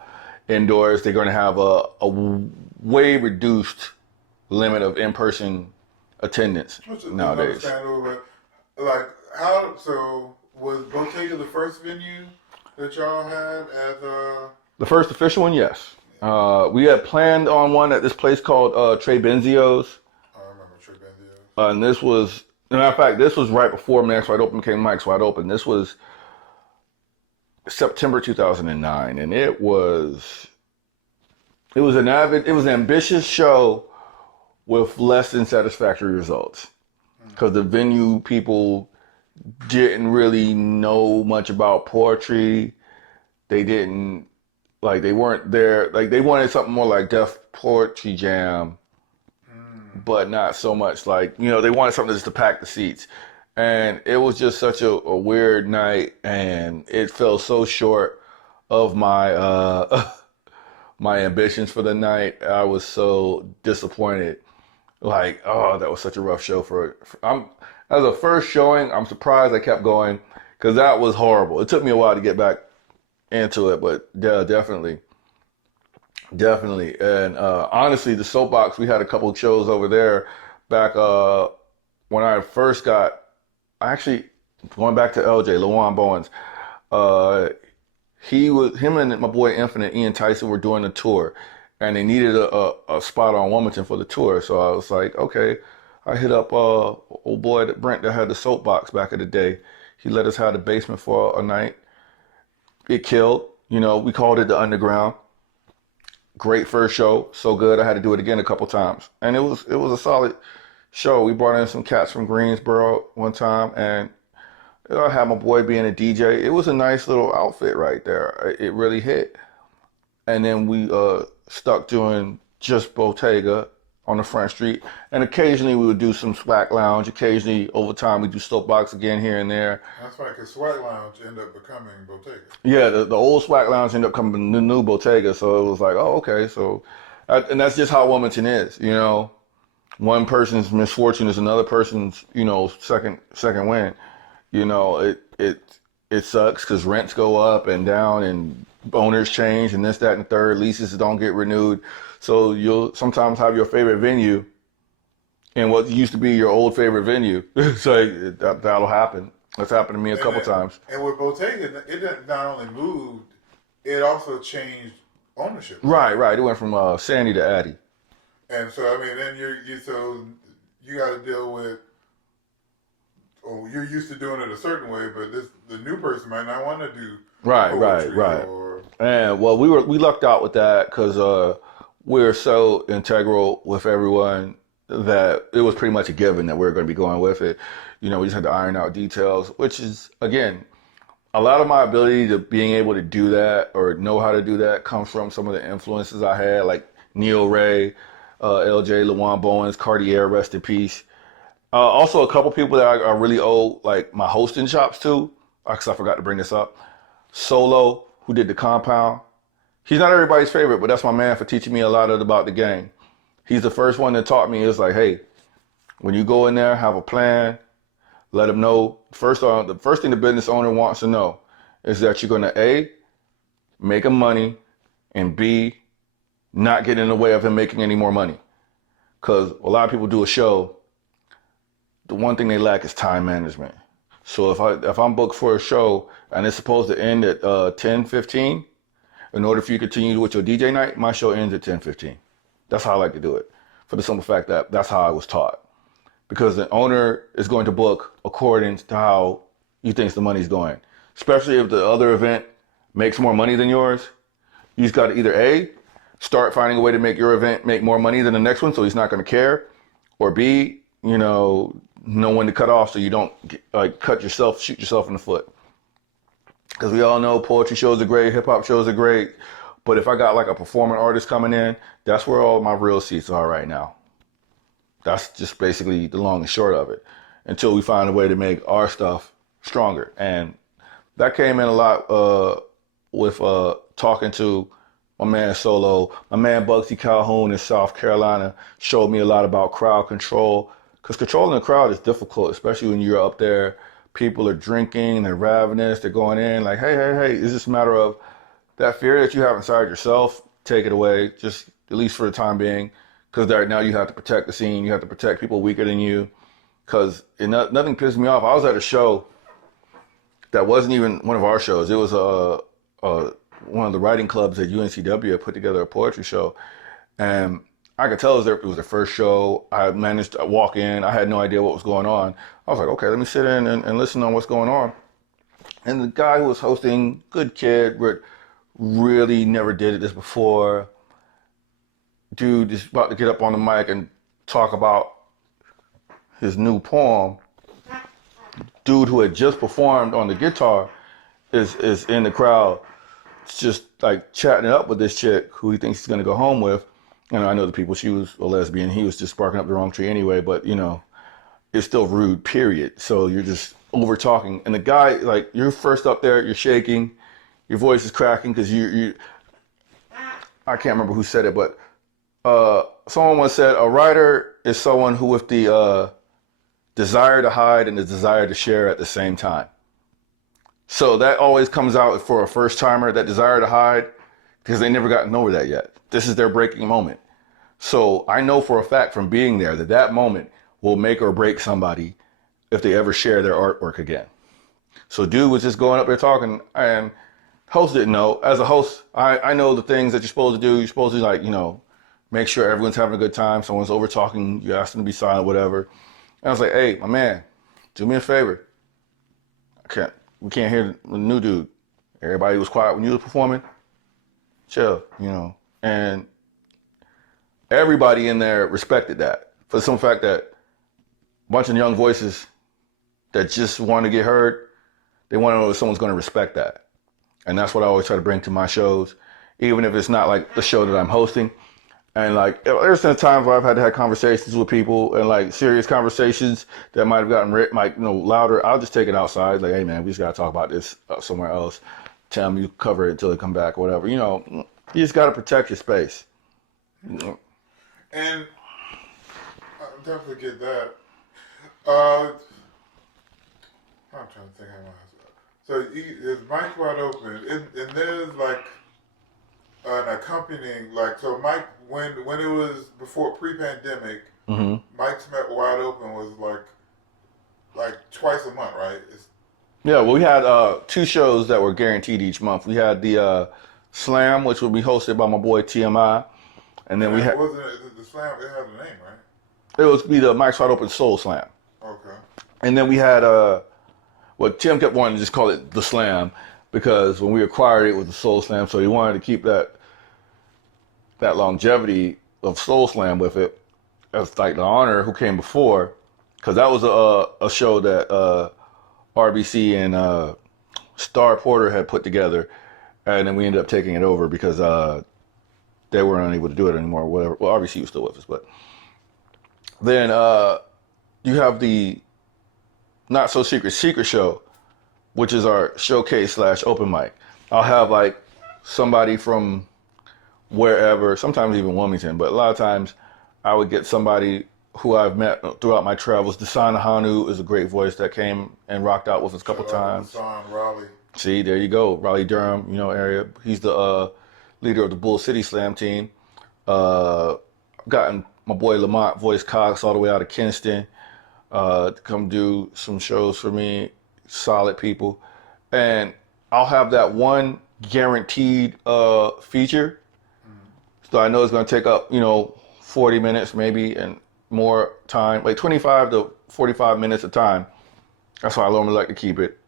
Indoors, they're going to have a way reduced limit of in-person attendance nowadays. Like was Bottega the first venue that y'all had at the first official one? Yes. We had planned on one at this place called Trey Benzio's. I remember Trey Benzio's. And this was, as a matter of fact, this was right before Max Wide Open became Mike's Wide Open. This was September 2009, and it was an ambitious show with less than satisfactory results because the venue people didn't really know much about poetry. They weren't there. Like they wanted something more like Def Poetry Jam, but not so much like, they wanted something just to pack the seats. And it was just such a weird night, and it fell so short of my my ambitions for the night. I was so disappointed. Like, oh, that was such a rough show as a first showing. I'm surprised I kept going because that was horrible. It took me a while to get back into it, but yeah, definitely. And honestly, the Soapbox, we had a couple of shows over there back when I first got. Actually, going back to LJ, Lawan Bowens, him and my boy Infinite, Ian Tyson, were doing a tour, and they needed a spot on Wilmington for the tour. So I was like, okay. I hit up old boy Brent that had the Soapbox back in the day. He let us have the basement for a night. It killed. We called it the Underground. Great first show, so good I had to do it again a couple times, and it was a solid show. We brought in some cats from Greensboro one time, and I had my boy being a DJ. It was a nice little outfit right there. It really hit. And then we stuck doing just Bottega on the front street, and occasionally we would do some Swag Lounge. Occasionally, over time, we do Soapbox again here and there. That's right, because Swag Lounge ended up becoming Bottega. Yeah, the old Swag Lounge ended up becoming the new Bottega, so it was like, oh, okay. So, and that's just how Wilmington is, One person's misfortune is another person's, second win. It sucks because rents go up and down and owners change and this, that, and the third. Leases don't get renewed. So you'll sometimes have your favorite venue in what used to be your old favorite venue. So that'll happen. That's happened to me a couple times. And with Bottega, it not only moved, it also changed ownership. Right. It went from Sandy to Addie. And so, then you got to deal with, you're used to doing it a certain way, but the new person might not want to do right. And well, we lucked out with that because we're so integral with everyone that it was pretty much a given that we were going to be going with it. We just had to iron out details, which is, again, a lot of my ability to being able to do that or know how to do that comes from some of the influences I had, like Neil Ray, LJ, Lawan Bowens, Cartier, rest in peace. Also, a couple people that I really owe like my hosting chops to, because I forgot to bring this up. Solo, who did the Compound. He's not everybody's favorite, but that's my man for teaching me a lot about the game. He's the first one that taught me. It's like, hey, when you go in there, have a plan. Let them know. The first thing the business owner wants to know is that you're going to A, make him money, and B, not get in the way of him making any more money. Because a lot of people do a show, the one thing they lack is time management. So if I'm booked for a show and it's supposed to end at 10:15, in order for you to continue with your DJ night, my show ends at 10:15. That's how I like to do it, for the simple fact that that's how I was taught. Because the owner is going to book according to how you think the money's going. Especially if the other event makes more money than yours, you just got to either A, start finding a way to make your event make more money than the next one, so he's not going to care, or B, know when to cut off so you don't shoot yourself in the foot. Because we all know poetry shows are great, hip hop shows are great, but if I got like a performing artist coming in, that's where all my real seats are right now. That's just basically the long and short of it, until we find a way to make our stuff stronger. And that came in a lot with talking to my man Solo. My man Bugsy Calhoun in South Carolina showed me a lot about crowd control, because controlling the crowd is difficult, especially when you're up there. People are drinking, they're ravenous, they're going in like, hey, it's just a matter of that fear that you have inside yourself, take it away, just at least for the time being, because right now you have to protect the scene, you have to protect people weaker than you, because nothing pisses me off. I was at a show that wasn't even one of our shows. It was one of the writing clubs at UNCW put together a poetry show, and I could tell it was their first show. I managed to walk in. I had no idea what was going on. I was like, okay, let me sit in and listen on what's going on. And the guy who was hosting, good kid, but really never did this before. Dude is about to get up on the mic and talk about his new poem. Dude who had just performed on the guitar is in the crowd, just like chatting it up with this chick who he thinks he's gonna go home with. And I know the people, she was a lesbian. He was just sparking up the wrong tree anyway, but it's still rude, period. So you're just over talking. And the guy, like, you're first up there, you're shaking, your voice is cracking because I can't remember who said it, but someone once said a writer is someone who with the desire to hide and the desire to share at the same time. So that always comes out for a first timer, that desire to hide, because they never gotten over that yet. This is their breaking moment. So I know for a fact from being there that moment will make or break somebody if they ever share their artwork again. So dude was just going up there talking, and host didn't know. As a host, I know the things that you're supposed to do. You're supposed to make sure everyone's having a good time. Someone's over talking, you ask them to be silent, whatever. And I was like, hey, my man, do me a favor. We can't hear the new dude. Everybody was quiet when you were performing. Chill, And everybody in there respected that, for the simple fact that a bunch of young voices that just want to get heard, they want to know if someone's going to respect that. And that's what I always try to bring to my shows, even if it's not like the show that I'm hosting. And like, there's been times where I've had to have conversations with people, and like serious conversations that might have gotten louder. I'll just take it outside. Like, hey man, we just got to talk about this somewhere else. Tell them you cover it until they come back or whatever. You just got to protect your space. And I definitely get that. I'm trying to think how much. So his mic's wide open, and there's like an accompanying, like, so Mike, when it was before pre-pandemic, Mike's Wide Open was like twice a month, right? Yeah, well, we had 2 shows that were guaranteed each month. We had the Slam, which would be hosted by my boy TMI, and then we had the Slam. It had a name, right? It would be the Mike's Wide Open Soul Slam. Okay. And then we had Tim kept wanting to just call it the Slam because when we acquired it, it was the Soul Slam, so he wanted to keep that longevity of Soul Slam with it. As like the honor who came before, because that was a show that RBC and Star Porter had put together, and then we ended up taking it over because they weren't unable to do it anymore. Or whatever. Well, RBC was still with us, but then you have the Not So Secret show, which is our showcase / open mic. I'll have like somebody from wherever, sometimes even Wilmington, but a lot of times I would get somebody who I've met throughout my travels. Desana Hanu is a great voice that came and rocked out with us a couple times. Raleigh. See, there you go. Raleigh, Durham, area. He's the leader of the Bull City Slam team. Gotten my boy Lamont Voice Cox all the way out of Kinston to come do some shows for me. Solid people. And I'll have that one guaranteed feature. So I know it's going to take up, 40 minutes maybe and more time, like 25 to 45 minutes of time. That's why I normally like to keep it.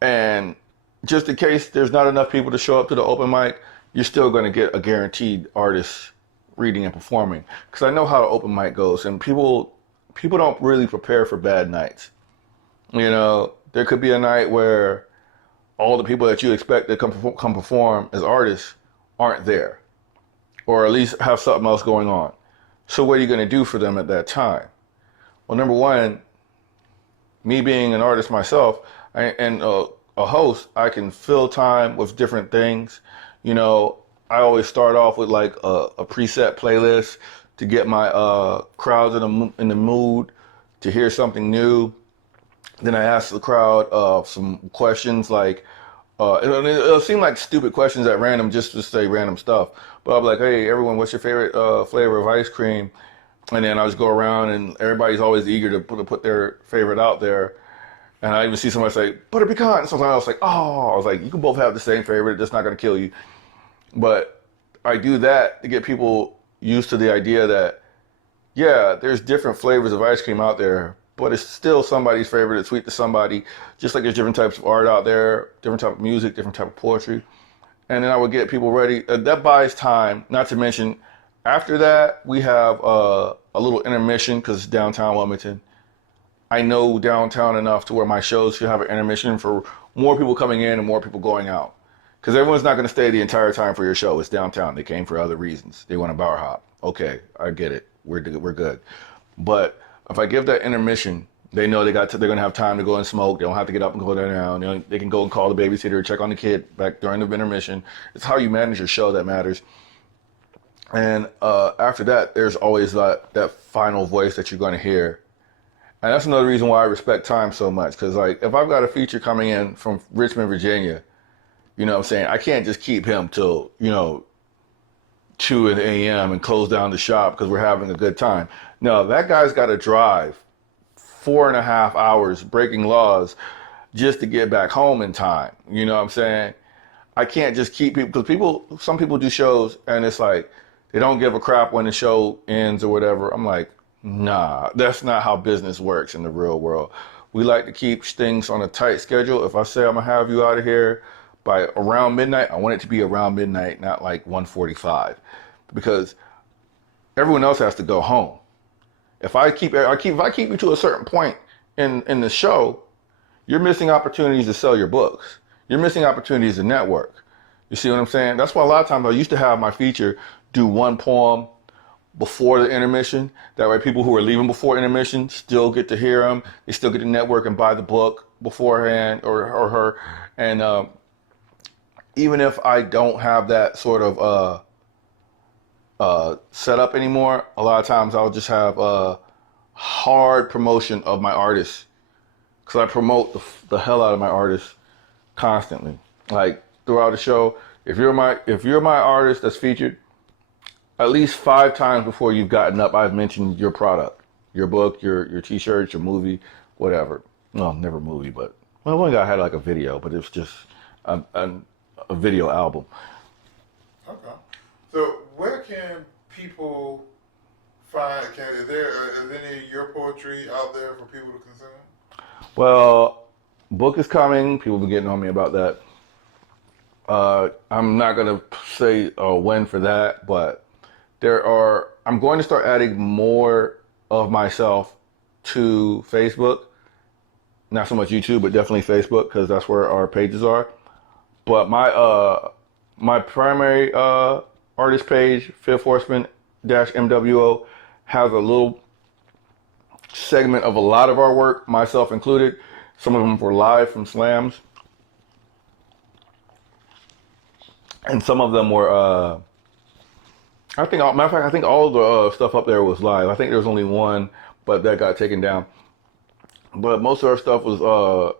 And just in case there's not enough people to show up to the open mic, you're still going to get a guaranteed artist reading and performing. Because I know how the open mic goes, and people don't really prepare for bad nights. There could be a night where all the people that you expect to come perform as artists aren't there, or at least have something else going on. So what are you going to do for them at that time? Well, number one, me being an artist myself and a host, I can fill time with different things. I always start off with like a preset playlist to get my crowds in the mood to hear something new. Then I ask the crowd some questions like, it'll seem like stupid questions at random just to say random stuff. But I'll be like, hey, everyone, what's your favorite flavor of ice cream? And then I'll just go around, and everybody's always eager to put their favorite out there. And I even see somebody say, butter pecan. And sometimes I was like, I was like, you can both have the same favorite. That's not going to kill you. But I do that to get people used to the idea that, yeah, there's different flavors of ice cream out there, but it's still somebody's favorite. It's sweet to somebody, just like there's different types of art out there, different type of music, different type of poetry. And then I would get people ready. That buys time, not to mention, after that, we have a little intermission because it's downtown Wilmington. I know downtown enough to where my shows should have an intermission for more people coming in and more people going out. Because everyone's not going to stay the entire time for your show. It's downtown. They came for other reasons. They want a bar hop. Okay, I get it. We're good. But if I give that intermission, they know they're going to have time to go and smoke. They don't have to get up and go down. They can go and call the babysitter, check on the kid back during the intermission. It's how you manage your show that matters. And after that, there's always that final voice that you're going to hear. And that's another reason why I respect time so much. Because like, if I've got a feature coming in from Richmond, Virginia, you know what I'm saying, I can't just keep him till, 2 a.m. and close down the shop because we're having a good time. No, that guy's got to drive 4.5 hours breaking laws just to get back home in time. You know what I'm saying? I can't just keep people, because some people do shows and it's like, they don't give a crap when the show ends or whatever. I'm like, nah, that's not how business works in the real world. We like to keep things on a tight schedule. If I say I'm gonna have you out of here by around midnight, I want it to be around midnight, not like 1:45, because everyone else has to go home. If I keep you to a certain point in the show, you're missing opportunities to sell your books. You're missing opportunities to network. You see what I'm saying? That's why a lot of times I used to have my feature do one poem before the intermission. That way people who are leaving before intermission still get to hear them. They still get to network and buy the book beforehand or her. And even if I don't have that sort of set up anymore, a lot of times I'll just have hard promotion of my artists, because I promote the hell out of my artists constantly. Like throughout the show, if you're my artist that's featured, at least 5 times before you've gotten up, I've mentioned your product, your book, your t-shirt, your movie, whatever. Well, never movie, but one guy had like a video, but it was just a video album. Okay. So where can people find? Is there any of your poetry out there for people to consume? Well, book is coming. People have been getting on me about that. I'm not gonna say when for that, but I'm going to start adding more of myself to Facebook. Not so much YouTube, but definitely Facebook, because that's where our pages are. But my primary artist page, Fifth Horseman -MWO, has a little segment of a lot of our work, myself included. Some of them were live from slams, and some of them were. I think all of the stuff up there was live. I think there was only one, but that got taken down. But most of our stuff was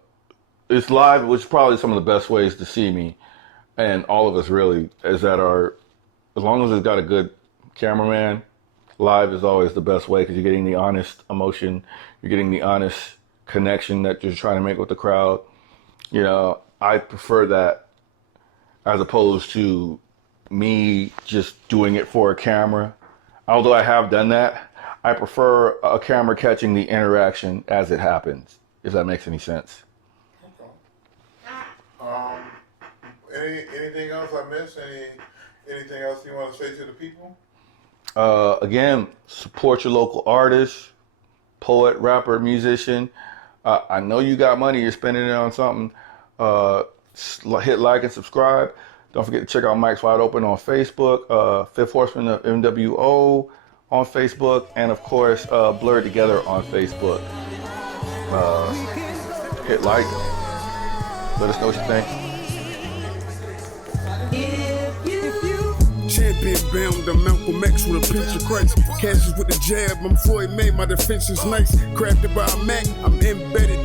it's live, which is probably some of the best ways to see me, and all of us really, is that as long as it's got a good cameraman live is always the best way because you're getting the honest emotion, you're getting the honest connection that you're trying to make with the crowd. You know, I prefer that as opposed to me just doing it for a camera. Although I have done that, I prefer a camera catching the interaction as it happens, if that makes any sense. Anything else I missed? Anything else you want to say to the people? Again, support your local artist, poet, rapper, musician. I know you got money, you're spending it on something. Hit like and subscribe. Don't forget to check out Mike's Wide Open on Facebook, Fifth Horseman of MWO on Facebook, and of course, Blurred Together on Facebook. Hit like. Let us know what you think. Champion bound, I'm Malcolm X with a pinch of Christ. Cassius with the jab, I'm Floyd May, my defense is nice. Crafted by a Mac, I'm embedded.